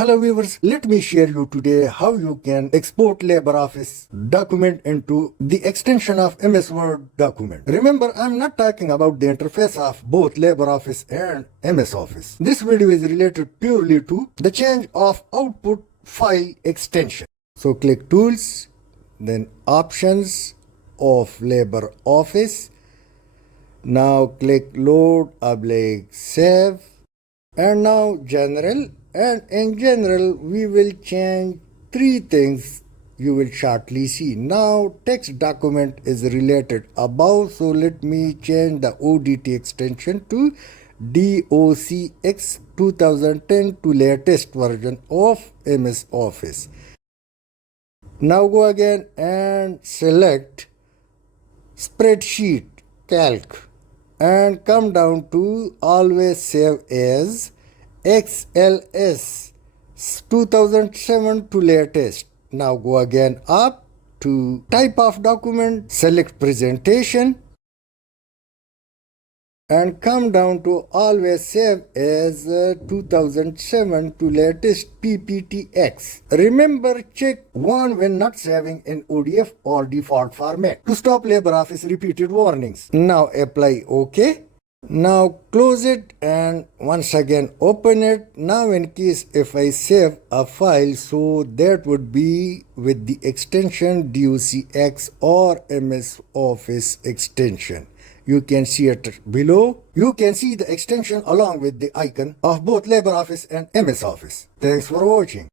Hello viewers, let me share you today how you can export LibreOffice document into the extension of MS Word document. Remember, I'm not talking about the interface of both LibreOffice and MS Office. This video is related purely to the change of output file extension. So click Tools, then Options of LibreOffice. Now click Load/Save. And now General, and in General we will change three things you will shortly see. Now text document is related above, so let me change the ODT extension to docx 2010 to latest version of MS Office. Now go again and select Spreadsheet Calc and come down to always save as xls 2007 to latest. Now go again up to type of document, select presentation and come down to always save as 2007 to latest pptx. Remember, check 1 when not saving in ODF or default format to stop LibreOffice repeated warnings. Now apply OK. Now close it and once again open it. Now in case if I save a file, so that would be with the extension docx or MS Office extension. You can see it below. You can see the extension along with the icon of both LibreOffice and MS Office. Thanks for watching.